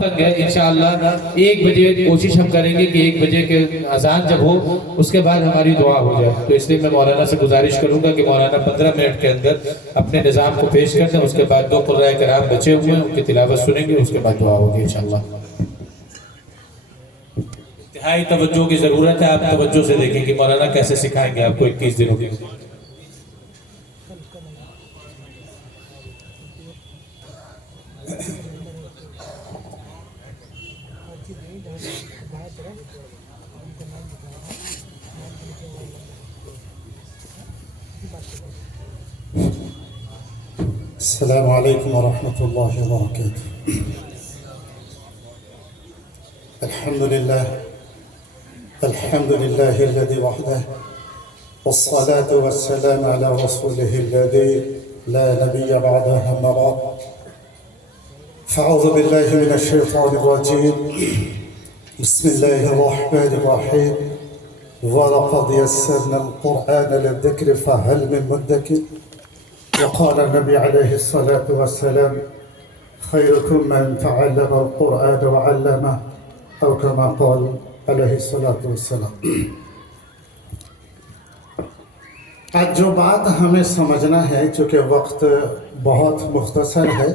तक है इंशाअल्लाह 1 बजे कोशिश हम करेंगे कि 1 बजे के अजान जब हो उसके बाद हमारी दुआ हो जाए। तो इसलिए मैं मौलाना से गुजारिश करूंगा कि मौलाना 15 मिनट के अंदर अपने निज़ाम को पेश कर दें। उसके बाद 2 क़ुर्राए किराम बचे हुए हैं, उनकी तिलावत सुनेंगे, उसके बाद दुआ होगी इंशाअल्लाह। इंतहाई तवज्जो की ज़रूरत है। आप तवज्जो से देखें कि मौलाना कैसे सिखाएंगे आपको 21 दिनों की। अस्सलामु अलैकुम वरहमतुल्लाहि वबरकातुह। अल्हम्दुलिल्लाह अल्लज़ी वहदह वस्सलातु वस्सलामु अला रसूलिहि अल्लज़ी ला नबिय्य बअदहु अम्मा बअद। फ़अऊज़ु बिल्लाहि मिनश शैतानिर रजीम। बिस्मिल्लाहिर रहमानिर रहीम। वलक़द यस्सरनल क़ुरआन लिज़्ज़िक्रि फ़हल मिन मुद्दकिर। वक़ाल नबी अलैहिस्सलातु वस्सलाम खैरुकुम मन तअल्लम अल-क़ुरआन व अल्लमह औ कमा क़ाल अलैहिस्सलातु वस्सलाम। आज जो बात हमें समझना है, चूँकि वक्त बहुत मुख्तसर है,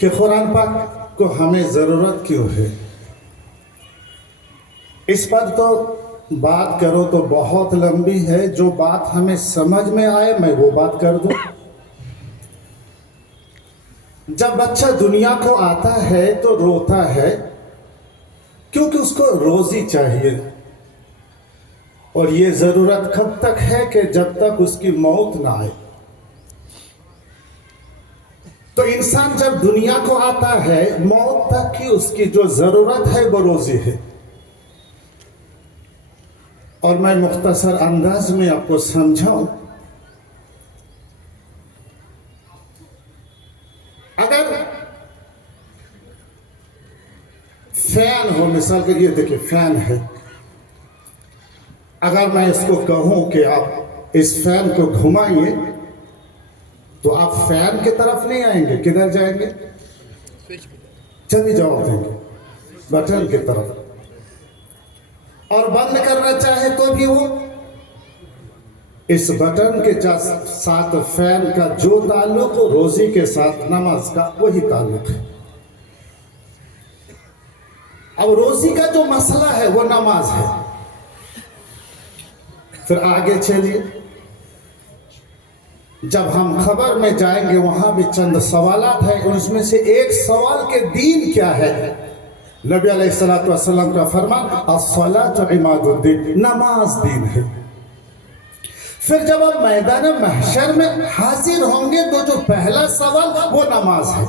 कि कुरान पाक को हमें ज़रूरत क्यों है। इस पर तो बात करो तो बहुत लंबी है। जो बात हमें समझ में आए मैं वो बात कर दूं। जब बच्चा दुनिया को आता है तो रोता है क्योंकि उसको रोजी चाहिए, और ये ज़रूरत कब तक है कि जब तक उसकी मौत ना आए। तो इंसान जब दुनिया को आता है, मौत तक की उसकी जो ज़रूरत है वो रोजी है। और मैं मुख्तसर अंदाज में आपको समझाऊं। अगर फैन हो, मिसाल के लिए देखिए फैन है, अगर मैं इसको कहूं कि आप इस फैन को घुमाइए तो आप फैन की तरफ नहीं आएंगे, किधर जाएंगे? जल्दी जवाब देंगे, बटन की तरफ। और बंद करना चाहे तो भी वो इस बटन के साथ फैन का जो ताल्लुक हो, रोजी के साथ नमाज का वही ताल्लुक है। अब रोजी का जो मसला है वो नमाज है। फिर आगे चलिए, जब हम खबर में जाएंगे वहां भी चंद सवालात हैं। उसमें से एक सवाल के दीन क्या है। नबी अलैहिस्सलातु वस्सलाम का फरमान अस्सलातु इमादुद्दीन, नमाज दीन है। फिर जब आप मैदान महशर में हाजिर होंगे तो जो पहला सवाल वो नमाज है।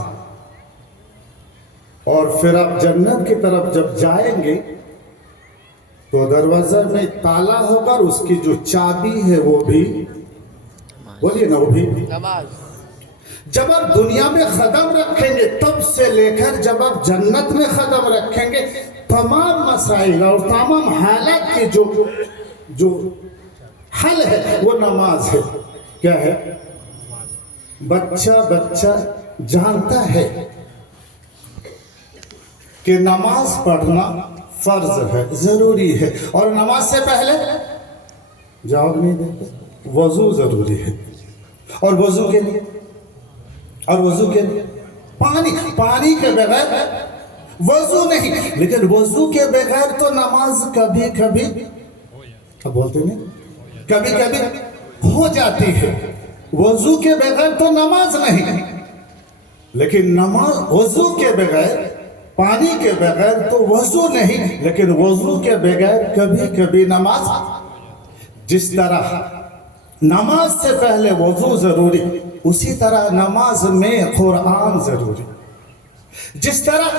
और फिर आप जन्नत की तरफ जब जाएंगे तो दरवाजा में ताला होगा, उसकी जो चाबी है वो भी, बोलिए ना, वो भी नमाज। जब आप दुनिया में कदम रखेंगे तब से लेकर जब आप जन्नत में कदम रखेंगे, तमाम मसाइल और तमाम हालात के जो हल है वो नमाज है। क्या है? बच्चा जानता है कि नमाज पढ़ना फर्ज है, जरूरी है। और नमाज से पहले जवाब नहीं देते, वजू जरूरी है। और वजू के लिए पानी के बगैर वजू नहीं। लेकिन वजू के बगैर तो नमाज कभी बोलते नहीं, कभी हो जाती है। वजू के बगैर तो नमाज नहीं, लेकिन नमाज वजू के बगैर, पानी के बगैर तो वजू नहीं, लेकिन वजू के बगैर कभी नमाज। जिस तरह नमाज से पहले वजू जरूरी, उसी तरह नमाज में कुरान जरूरी। जिस तरह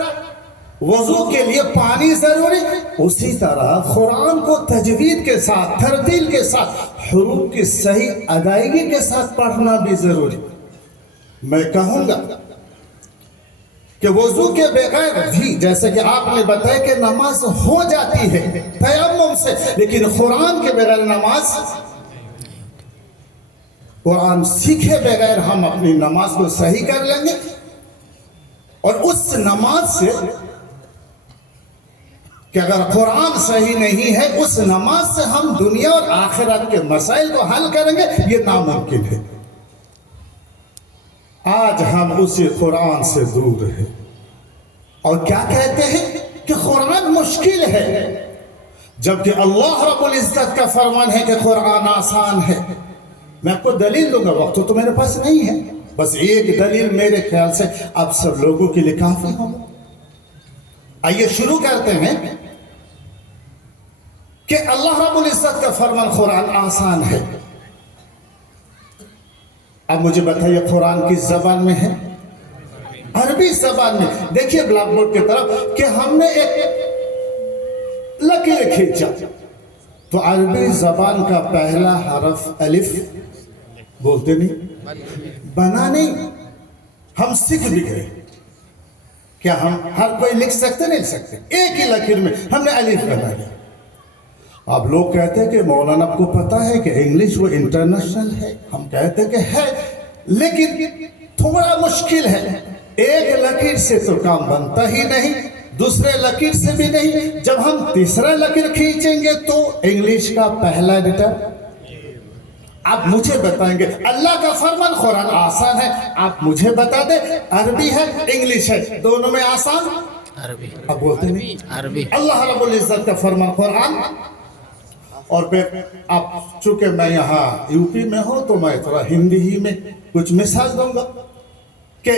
वजू के लिए पानी जरूरी, उसी तरह कुरान को तजवीद के साथ, तरतील के साथ, हुरूफ की सही अदायगी के साथ पढ़ना भी जरूरी। मैं कहूँगा कि वजू के बगैर भी, जैसे कि आपने बताया कि नमाज हो जाती है तयम्मुम से, लेकिन कुरान के बगैर नमाज, कुरान सीखे बगैर हम अपनी नमाज को सही कर लेंगे? और उस नमाज से कि अगर कुरान सही नहीं है, उस नमाज से हम दुनिया और आखिरत के मसाइल को हल करेंगे, ये नामुमकिन है। आज हम उसी कुरान से दूर हैं और क्या कहते हैं कि कुरान मुश्किल है, जबकि अल्लाह रब्बुल इज्जत का फरमान है कि कुरान आसान है। मैं आपको दलील दूंगा, वक्त तो मेरे पास नहीं है, बस एक दलील मेरे ख्याल से आप सब लोगों के लिए काफी होगा। आइए शुरू करते हैं कि अल्लाह रब्बुल इज्जत का फरमान कुरान आसान है। अब मुझे बताइए कुरान किस जबान में है? अरबी जबान में। देखिए ब्लैक बोर्ड की तरफ कि हमने एक लकीर खींचा तो अरबी जबान का पहला हरफ अलिफ बोलते नहीं, बना नहीं। हम सीख भी गए। क्या हम हर कोई लिख सकते? नहीं लिख सकते। एक ही लकीर में हमने अलिफ बना लिया। अब लोग कहते हैं कि मौलाना आपको पता है कि इंग्लिश वो इंटरनेशनल है। हम कहते हैं कि है, लेकिन थोड़ा मुश्किल है। एक लकीर से तो काम बनता ही नहीं, दूसरे लकीर से भी नहीं। जब हम तीसरा लकीर खींचेंगे तो इंग्लिश का पहला लेटर आप मुझे बताएंगे। अल्लाह का फरमान कुरान आसान है, आप मुझे बता दे अरबी है इंग्लिश है, दोनों में आसान अरबी। अब बोलते नहीं अरबी। अल्लाह रब्बुल इज्जत का फरमान कुरान। और फिर आप चूंकि मैं यहाँ यूपी में हूँ तो मैं थोड़ा हिंदी ही में कुछ मिसाल दूंगा कि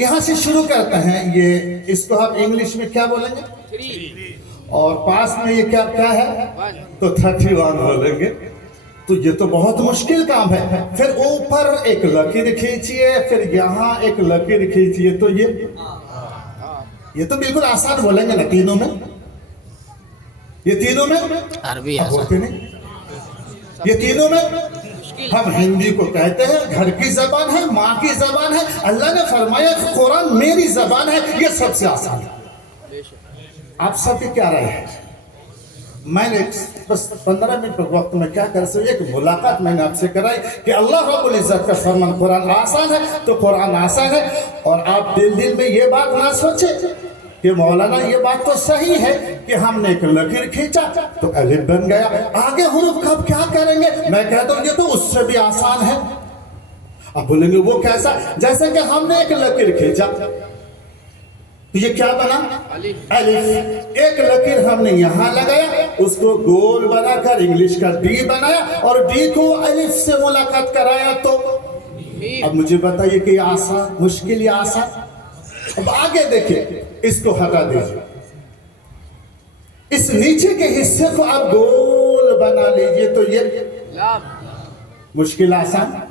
यहाँ से शुरू करते हैं। ये इसको हम इंग्लिश में क्या बोलेंगे? और पास में ये क्या क्या है? तो 31 बोलेंगे। तो ये तो बहुत मुश्किल काम है। फिर ऊपर एक लकीर खींचिए, फिर यहाँ एक लकीर खींचिए, तो ये तो बिल्कुल आसान बोलेंगे ना तीनों में। ये तीनों में अरबी बोलते नहीं, ये तीनों में हम हिंदी को कहते हैं घर की जबान है, माँ की जबान है। अल्लाह ने फरमाया कुरान मेरी जबान है, ये सबसे आसान है। आप सबकी क्या राय है? मैंने बस 15 मिनट के वक्त में क्या कर सकते, एक मुलाकात मैंने आपसे कराई कि अल्लाह रब्बुल इज्जत का फरमान कुरान आसान है, तो कुरान आसान है। और आप दिल में ये बात ना सोचे कि मौलाना ये बात तो सही है कि हमने एक लकीर खींचा तो अलिफ बन गया, आगे हुरूफ कब क्या करेंगे? मैं कहता हूँ ये तो उससे भी आसान है। अब बोलेंगे वो कैसा? जैसे कि हमने एक लकीर खींचा तो ये क्या बना? अलिफ। एक लकीर हमने यहाँ लगाया, उसको गोल बनाकर इंग्लिश का डी बनाया और डी को अलिफ से मुलाकात कराया। तो अब मुझे बताइए कि आसान मुश्किल या आसान? अब आगे देखिए, इसको हटा दीजिए, इस नीचे के हिस्से को आप गोल बना लीजिए, तो ये मुश्किल आसान?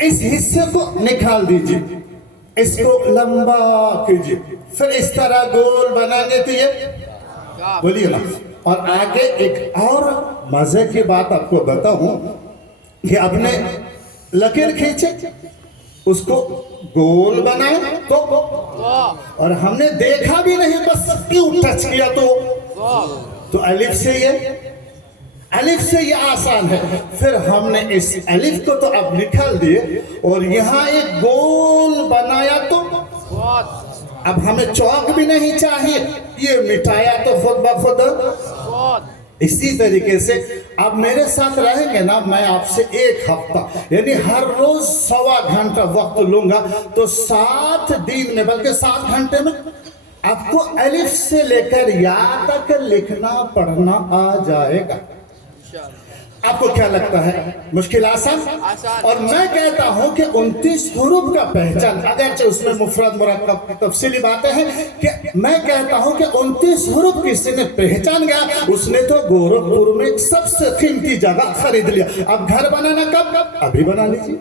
इस हिस्से को निकाल दीजिए, इसको लंबा कीजिए, फिर इस तरह गोल बनाने तो ये बोलिए ना। और आगे एक और मजे की बात आपको बताऊं कि आपने लकीर खींचे, उसको गोल बनाए तो, और हमने देखा भी नहीं, बस क्यों टच किया तो अलिफ से ये आसान है। फिर हमने इस अलिफ को तो अब निकाल दिए और यहाँ एक गोल बनाया तो अब हमें चौक भी नहीं चाहिए, ये मिटाया तो खुद ब खुद। इसी तरीके से आप मेरे साथ रहेंगे ना, मैं आपसे एक हफ्ता यानी हर रोज 1.25 घंटा वक्त लूंगा, तो 7 दिन में बल्कि 7 घंटे में आपको अलिफ से लेकर या तक लिखना पढ़ना आ जाएगा। आपको क्या लगता है मुश्किल आसान? और मैं कहता हूं कि 29 हुरूफ का पहचान, अगरचे उसमें मुफरद मुरक्कब तफसीली बातें हैं, कि मैं कहता हूं कि 29 हुरूफ किसी ने पहचान गया, उसने तो गोरखपुर में सबसे कीमती जगह खरीद लिया। अब घर बनाना कब? अभी बना लीजिए।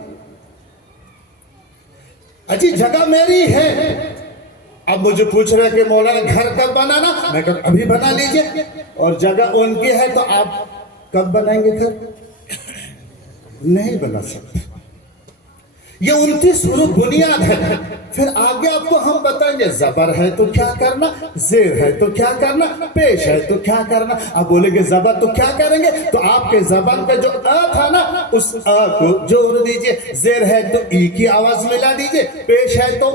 अजी जगह मेरी है। अब मुझे पूछ रहे कि मौलाना घर कब बनाना? मैं कहता अभी बना लीजिए। और जगह उनकी है तो आप कब बनाएंगे घर? नहीं बना सकते। ये 29 हुरूफ बुनियाद है। फिर आगे आपको हम बताएंगे जबर है तो क्या करना, जेर है तो क्या करना, पेश है तो क्या करना। अब बोलेंगे जबर तो क्या करेंगे, तो आपके जबान पे जो अ था ना, उस अ को जोड़ दीजिए। जेर है तो ई की आवाज मिला दीजिए, पेश है तो,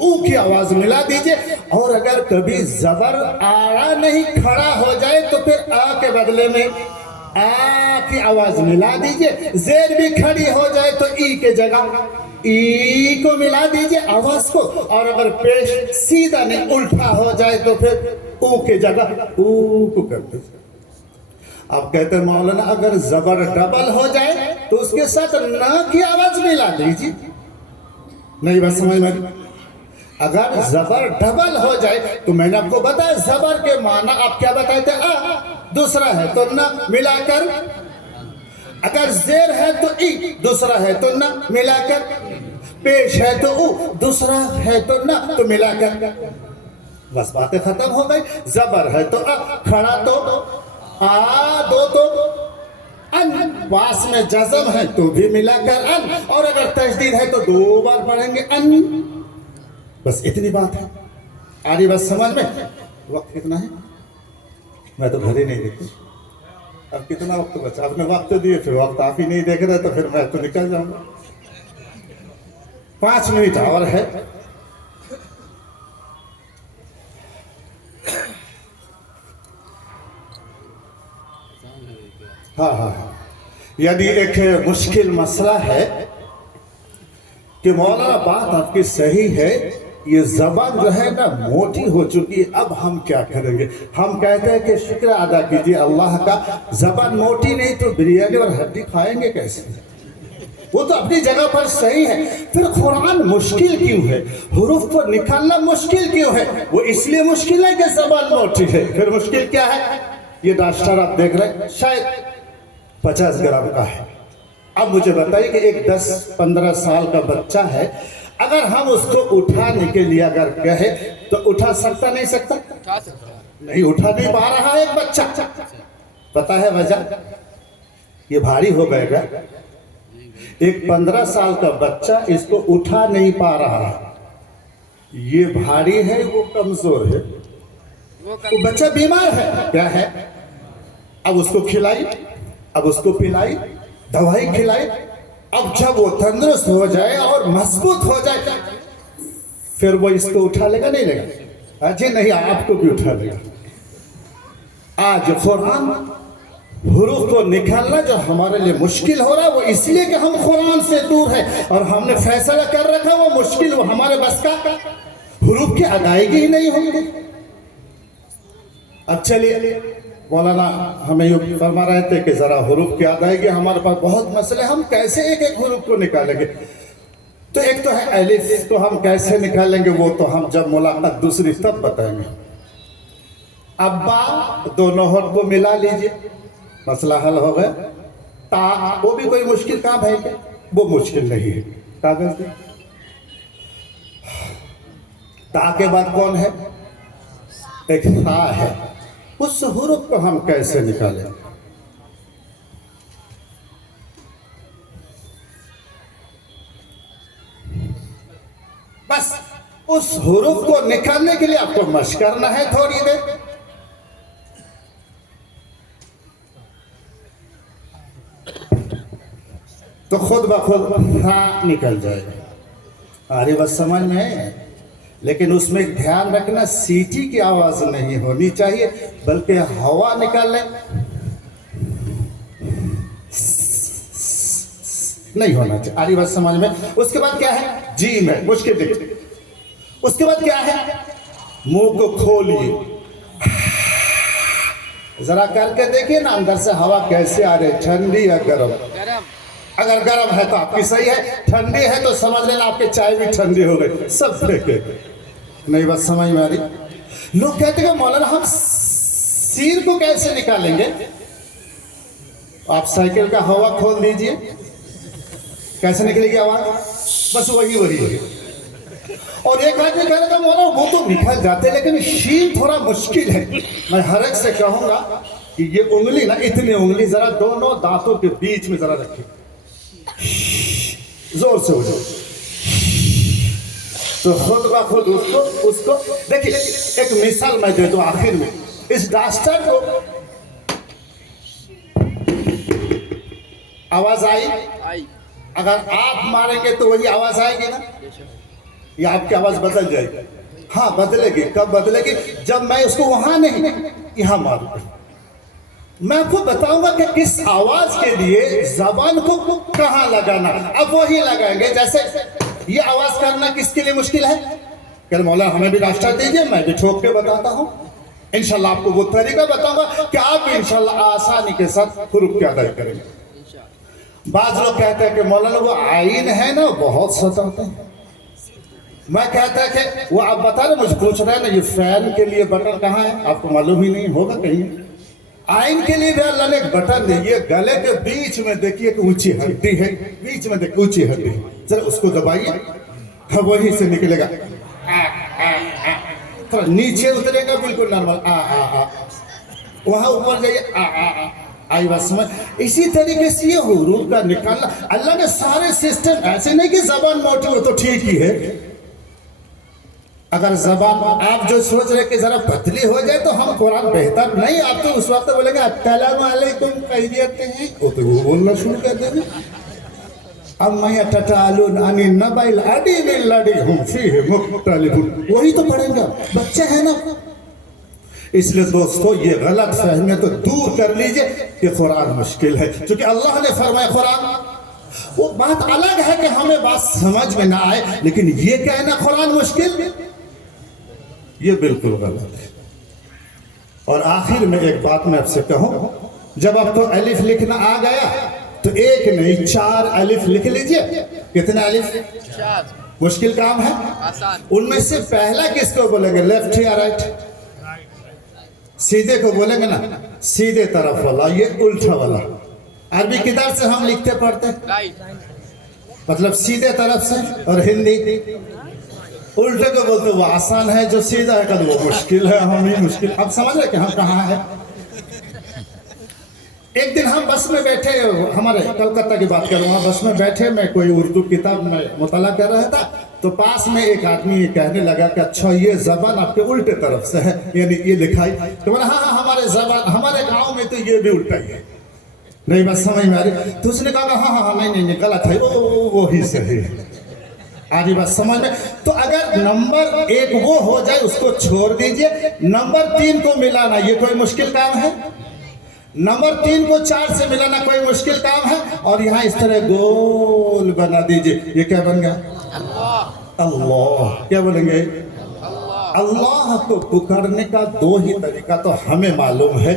ऊ की आवाज मिला दीजिए। और अगर कभी जबर आड़ा नहीं खड़ा हो जाए तो फिर आ के बदले में आ की आवाज मिला दीजिए। जेर भी खड़ी हो जाए तो ई के जगह ई को मिला दीजिए आवाज को। और अगर पेश सीधा नहीं उल्टा हो जाए तो फिर ऊ के जगह ऊ को कर दीजिए। अब कहते हैं मौलाना अगर जबर डबल हो जाए तो उसके साथ ना की आवाज मिला दीजिए। नहीं बस समझ में। अगर जबर डबल हो जाए तो मैंने आपको बताया जबर के माना आप क्या बताए थे आ, दूसरा है तो ना मिलाकर। अगर जेर है तो ई, दूसरा है तो ना मिलाकर। पेश है तो ऊ, दूसरा है तो ना तो मिलाकर। बस बातें खत्म हो गई। जबर है तो आ, खड़ा तो आ, दो तो अन, पास में जज़म है तो भी मिलाकर अन। और अगर तजदीद है तो 2 बार पढ़ेंगे अन। बस इतनी बात है। आ रही बस समझ में। वक्त कितना है? मैं तो घर ही नहीं देखती। अब कितना वक्त बचा? आपने वक्त दिए, फिर वक्त आप ही नहीं देख रहे तो फिर मैं तो निकल जाऊंगा। 5 मिनट और है। हाँ, यदि एक मुश्किल मसला है कि मौलाना बात आपकी सही है, ये जबान जो है ना मोटी हो चुकी है, अब हम क्या करेंगे? हम कहते हैं कि शुक्र अदा कीजिए अल्लाह का, जबान मोटी नहीं तो बिरयानी और हड्डी खाएंगे कैसे? वो तो अपनी जगह पर सही है। फिर कुरान मुश्किल क्यों है? हुरूफ को निकालना मुश्किल क्यों है? वो इसलिए मुश्किल है कि जबान मोटी है। फिर मुश्किल क्या है? ये डास्टर आप देख रहे हैं शायद 50 ग्राम का है। अब मुझे बताइए कि एक 10-15 साल का बच्चा है, अगर हम उसको उठाने के लिए अगर कहे तो उठा सकता नहीं सकता? नहीं, उठा नहीं पा रहा है एक बच्चा। पता है वजह? ये भारी हो गएगा। एक 15 साल का बच्चा इसको उठा नहीं पा रहा है। ये भारी है, वो कमजोर है, वो बच्चा बीमार है। क्या है? अब उसको खिलाई, अब उसको पिलाई, दवाई खिलाई। अब जब वो तंदुरुस्त हो जाए और मजबूत हो जाए फिर वो इसको उठा लेगा नहीं लेगा? अजय नहीं, आपको भी उठा लेगा। आज कुरान हुरूफ को निकालना जो हमारे लिए मुश्किल हो रहा है वो इसलिए कि हम कुरान से दूर है और हमने फैसला कर रखा वो मुश्किल, वो हमारे बस का हुरूफ की अदायगी ही नहीं होगी। अब चलिए, मौलाना हमें यूँ फरमा रहे थे कि जरा हुरूफ की अदायगी, हमारे पास बहुत मसले, हम कैसे एक हुरूफ को निकालेंगे? तो एक तो है अलिफ, तो हम कैसे निकालेंगे वो तो हम जब मुलाकात दूसरी तब बताएंगे। अब्बा दोनों होठ को मिला लीजिए, मसला हल हो गया। ता, वो भी कोई मुश्किल काम है क्या? वो मुश्किल नहीं है। कागज दे। ता के बाद कौन है? एक था है। उस हुरूफ को हम कैसे निकालें? बस उस हुरूफ को निकालने के लिए आपको मशक करना है थोड़ी देर। तो खुद ब खुद हाँ निकल जाएगा। अरे बस समझ में है। लेकिन उसमें ध्यान रखना, सीटी की आवाज नहीं होनी चाहिए, बल्कि हवा निकालने नहीं होना चाहिए। अरे बस समझ में। उसके बाद क्या है? जी में मुश्किल देखिए। उसके बाद क्या है? मुंह को खोलिए, जरा करके देखिए ना अंदर से हवा कैसे आ रही, ठंडी या गर्म? अगर गर्म है तो आपकी सही है, ठंडी है तो समझ लेना आपके चाय भी ठंडी हो गई। सब फेंके। नहीं बस समझ में आ रही। लोग कहते हैं मौलाना हम सिर को कैसे निकालेंगे? आप साइकिल का हवा खोल दीजिए, कैसे निकलेगी आवाज? बस वही है। और एक आदमी कह रहा मौलाना वो तो निकल जाते, लेकिन शील थोड़ा मुश्किल है। मैं हर एक से कहूंगा कि ये उंगली ना, इतनी उंगली जरा दोनों दांतों के बीच में जरा रखिए, जोर से हो जाए तो खुद ब खुद उसको देखिए। एक मिसाल मैं दे दूं आखिर में। इस डास्टर को आवाज आई, अगर आप मारेंगे तो वही आवाज आएगी ना। ये आपकी आवाज बदल जाएगी। हाँ बदलेगी, कब बदलेगी? जब मैं उसको वहां नहीं यहाँ मारूंगा। मैं आपको बताऊंगा कि किस आवाज के लिए जबान को कहाँ लगाना। अब वही लगाएंगे, जैसे ये आवाज करना किसके लिए मुश्किल है? कल मौला हमें भी रास्ता दीजिए, मैं भी ठोक के बताता हूँ। इंशाल्लाह आपको वो तरीका बताऊंगा कि आप भी इंशाल्लाह आसानी के साथ हुरूफ की अदाई करेंगे। बाज लोग कहते हैं कि मौलाना वो आइन है ना बहुत सताते हैं। मैं कहता है कि वो आप बता रहे, मुझे पूछ रहे हैं ना ये फैन के लिए बटन कहाँ है, आपको मालूम ही नहीं होगा कहीं। आइन के लिए भी अल्लाह ने एक बटन दी, ये गले के बीच में देखिए कि ऊंची हड्डी है, बीच में देखिए ऊंची हड्डी, जरा उसको दबाइए, हाँ वही से निकलेगा। थोड़ा नीचे उतरेगा बिल्कुल नॉर्मल, आ आ आ, वहां ऊपर जाइए, आ आ आ, आई बस समझ। इसी तरीके से ये हुरूफ का निकालना, अल्लाह ने सारे सिस्टम, ऐसे नहीं कि जबान मोटी हो तो ठीक ही है। अगर जबान आप जो सोच रहे कि जरा पतली हो जाए तो हम कुरान बेहतर नहीं, आप तो उस वक्त बोलेंगे अस्सलामु अलैकुम खैरियत हैं, वो तो वो बोलना शुरू कर देंगे। अब मैं ततालुन अनी नबाइल अडी बिल लडी हूं फीह मुख्तलिफुन, वही तो पढ़ेंगे, बच्चे हैं ना। इसलिए दोस्तों ये गलत फहमी तो दूर कर लीजिए कि कुरान मुश्किल है, क्योंकि अल्लाह ने फरमाया कुरान। वो बात अलग है कि हमें बात समझ में ना आए, लेकिन ये कहना कुरान मुश्किल, ये बिल्कुल गलत है। और आखिर में एक बात मैं आपसे कहूं, जब आपको अलिफ लिखना आ गया तो एक नहीं 4 अलिफ लिख लीजिए। कितना अलिफ? 4। मुश्किल काम है? आसान। उनमें से पहला किसको बोलेंगे, लेफ्ट या राइट? सीधे को बोलेंगे ना, सीधे तरफ वाला, ये उल्टा वाला। अरबी किधर से हम लिखते पढ़ते? राइट, मतलब सीधे तरफ से। और हिंदी उल्टे को बोलते वो आसान है, जो सीधा है कद वो मुश्किल है, हम ही मुश्किल। अब समझ रहे कि हम कहाँ है। एक दिन हम बस में बैठे, हमारे कलकत्ता की बात कर रहा हूँ, बस में बैठे, मैं कोई उर्दू किताब में मुताला कर रहा था, तो पास में एक आदमी ये कहने लगा कि अच्छा ये जबान आपके उल्टे तरफ से है, यानी ये लिखाई। तो मैंने हाँ हमारे जबान, हमारे गाँव में तो ये भी उल्टा ही है। नहीं बस समझ में आ रही? तो उसने कहा हाँ नहीं गलत है, वो ही सही है। आधी बात समझ में। तो अगर नंबर 1 वो हो जाए उसको छोड़ दीजिए, नंबर 3 को मिलाना ये कोई मुश्किल काम है? नंबर 3 को 4 से मिलाना कोई मुश्किल काम है? और यहाँ इस तरह गोल बना दीजिए, ये क्या बन गया? अल्लाह। क्या बोलेंगे? अल्लाह को पुकारने का 2 ही तरीका तो हमें मालूम है।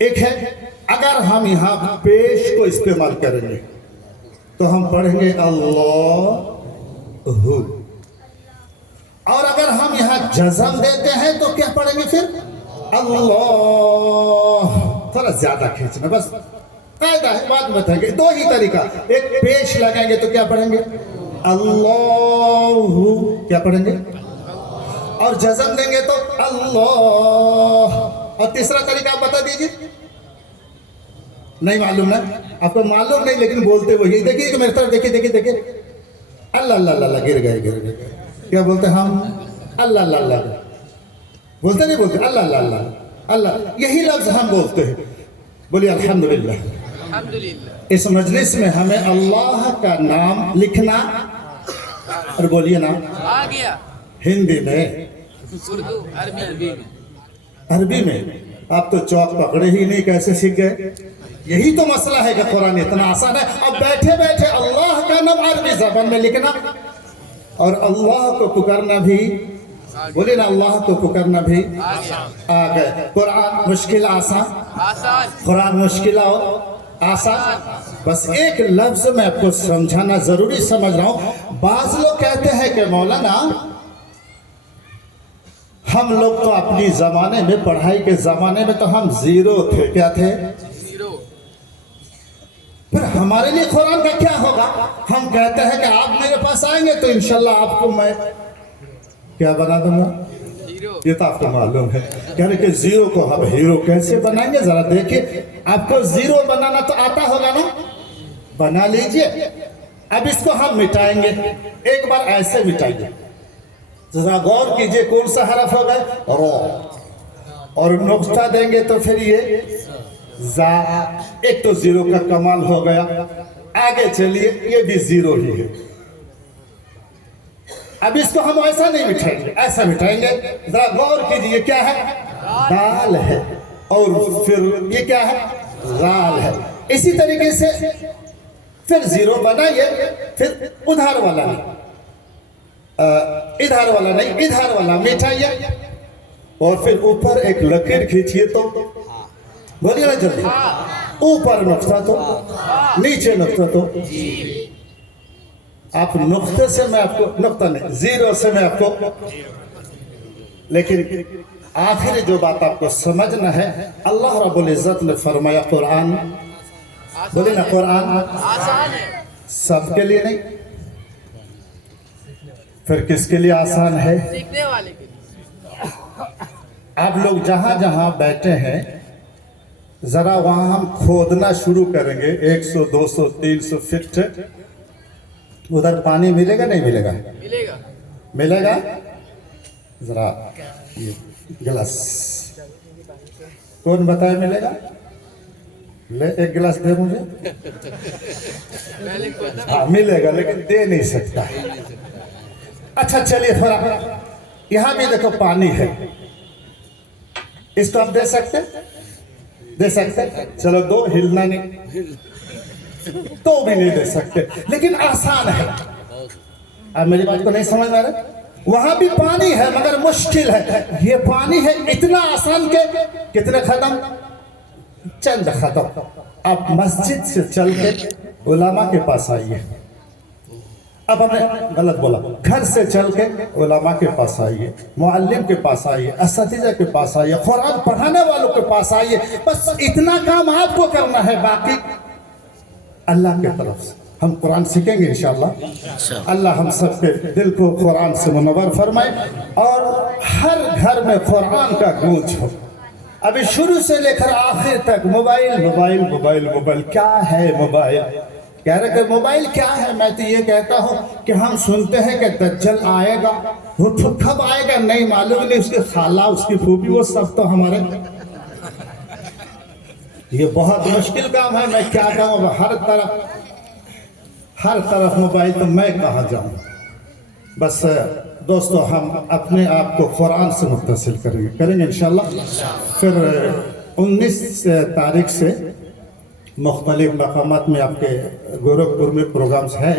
एक है अगर हम यहाँ पेश को इस्तेमाल करेंगे तो हम पढ़ेंगे अल्लाह, और अगर हम यहाँ जज़म देते हैं तो क्या पढ़ेंगे फिर? अल्लाह। थोड़ा ज्यादा खींचना, बस कायदा है, बाद में बताएंगे। 2 ही तरीका, एक पेश लगाएंगे तो क्या पढ़ेंगे? अल्लाह। क्या पढ़ेंगे? और जज़म देंगे तो अल्लाह। और तीसरा तरीका आप बता दीजिए। नहीं मालूम ना? आपको मालूम नहीं, लेकिन बोलते वही। देखिए मेरी तरफ देखिए, अल्लाह गिर गए। क्या बोलते हम? अल्लाह बोलते नहीं, बोलते अल्लाह। यही लफ्ज हम बोलते हैं। बोलिए अल्हम्दुलिल्लाह। इस मजलिस में हमें अल्लाह का नाम लिखना, और बोलिए ना आ गया, हिंदी में, उर्दू, अरबी में। आप तो चौक पकड़े ही नहीं, कैसे सीख गए? यही तो मसला है कि कुरान इतना आसान है। अब बैठे बैठे अल्लाह का नाम अरबी ज़बान में लिखना और अल्लाह को पुकारना भी, बोले ना अल्लाह को पुकारना भी आ गए। कुरान मुश्किल आसान, कुरान मुश्किल और आसान। बस एक लफ्ज में आपको समझाना जरूरी समझ रहा हूँ। बाज लोग कहते हैं कि मौलाना हम लोग तो अपनी जमाने में, पढ़ाई के जमाने में तो हम 0 थे। क्या थे? 0। फिर हमारे लिए कुरान का क्या होगा? हम कहते हैं कि आप मेरे पास आएंगे तो इंशाल्लाह आपको मैं क्या बना दूंगा? ये तो आपको मालूम है। कह रहे कि 0 को हम हीरो कैसे बनाएंगे, जरा देखिए। आपको 0 बनाना तो आता होगा ना? बना लीजिए। अब इसको हम मिटाएंगे, एक बार ऐसे मिटाएंगे। जरा गौर कीजिए, कौन सा हरफ हो गए? रो। और नुक्ता देंगे तो फिर ये जा। एक तो 0 का कमाल हो गया। आगे चलिए, ये भी 0 ही है। अब इसको हम ऐसा नहीं मिठाएंगे, ऐसा मिठाएंगे। जरा गौर कीजिए, क्या है? दाल है, और फिर ये क्या है? राल है। इसी तरीके से फिर जीरो बनाइए, फिर उधार वाला नहीं, इधर वाला नहीं, इधर वाला मिठाइए, और फिर ऊपर एक लकीर खींचिए तो बोलिए ना जल्दी, ऊपर नुक्ता तो, नीचे नुक्ता तो। आप नुक्ते से मैं आपको, नुक्ता नहीं, जीरो से मैं आपको, लेकिन आखिरी जो बात आपको समझना है, अल्लाह रब्बुल इज्जत ने फरमाया, कुरान, बोले ना कुरान आसान है, सबके लिए नहीं, फिर किसके लिए आसान है? सीखने वाले के लिए। आप लोग जहां जहां बैठे हैं, जरा वहां हम खोदना शुरू करेंगे, 100 200 300 फीट, उधर पानी मिलेगा नहीं मिलेगा? मिलेगा। मिलेगा। जरा ये गिलास कौन बताए मिलेगा? ले एक गिलास दे मुझे। पहले खोदना। हाँ मिलेगा, लेकिन दे नहीं सकता। अच्छा चलिए, थोड़ा यहां भी देखो पानी है, इसको आप दे सकते? दे सकते? चलो दो, हिलना नहीं, तो भी नहीं दे सकते, लेकिन आसान है। अब मेरी बात को नहीं समझ में आ रहा? वहां भी पानी है मगर मुश्किल है। ये पानी है इतना आसान के कितने कदम? चंद कदम। आप मस्जिद से चल के उलमा के पास आइए। अब हमने गलत बोला, घर से चल के उलमा के पास आइए, मुअल्लिम के पास आइए, असतिज़ा के पास आइए, कुरान पढ़ाने वालों के पास आइए। बस इतना काम आपको करना है, बाकी अल्लाह की तरफ से हम कुरान सीखेंगे इंशाअल्लाह। अल्लाह हम सबके दिल को कुरान से मुनव्वर फरमाए और हर घर में कुरान का गूंज हो। अभी शुरू से लेकर आखिर तक मोबाइल मोबाइल मोबाइल मोबाइल। क्या है मोबाइल? कह रहे कि मोबाइल क्या है? मैं तो ये कहता हूँ कि हम सुनते हैं कि दज्जल आएगा, वो तो कब आएगा नहीं मालूम, नहीं उसकी खाला, उसकी फूफी, वो सब तो हमारे, ये बहुत मुश्किल काम है। मैं क्या कहूँ, हर तरफ मोबाइल, तो मैं कहाँ जाऊँ। बस दोस्तों, हम अपने आप को कुरान से मुत्तसिल करेंगे इंशाल्लाह। फिर 19 तारीख से मुख्तलिफ मकामात में आपके गोरखपुर में प्रोग्राम्स हैं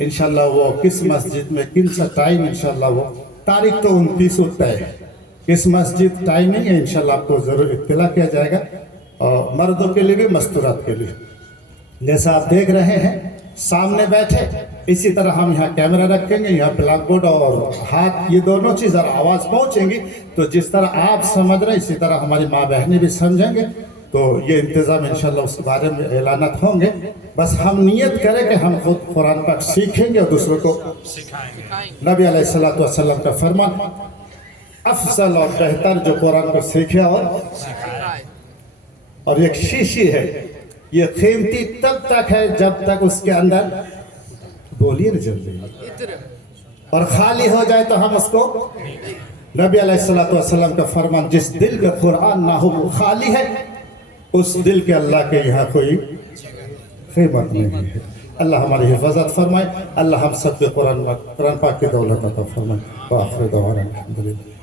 इंशाल्लाह। वो किस मस्जिद में, किन सा टाइम, इंशाल्लाह वो तारीख तो 29 तय है। किस मस्जिद, टाइमिंग है इंशाल्लाह आपको ज़रूर इत्तला किया जाएगा, और मर्दों के लिए भी मस्तूरात के लिए। जैसा आप देख रहे हैं सामने बैठे, इसी तरह हम यहाँ कैमरा रखेंगे, यहाँ ब्लैक बोर्ड और हाथ, ये दोनों चीज़ और आवाज़ पहुँचेंगी। तो जिस तरह आप समझ रहे हैं, इसी तरह हमारी माँ बहनें भी समझेंगे। तो ये इंतज़ाम इंशाल्लाह उस बारे में ऐलानात होंगे। बस हम नियत करें कि हम खुद कुरान पाक सीखेंगे और दूसरों को सिखाएंगे। नबी अलैहिस्सलातु वस्सलाम का फरमान, अफजल और बेहतर जो कुरान को सीखे और एक शीशी है, ये कीमती तब तक है जब तक उसके अंदर, बोलिए ना जल्दी, इत्र और खाली हो जाए तो हम उसको, नबी अलैहिस्सलातु वस्सलाम का फरमान, जिस दिल में कुरान ना हो वो खाली है, उस दिल के अल्लाह के यहाँ कोई कीमत नहीं है। अल्लाह हमारी हिफाजत फरमाए। अल्लाह हम सब के कुरान पाक की दौलत अता फरमाए। व आखिर दअवाना अल्हम्दुलिल्लाह।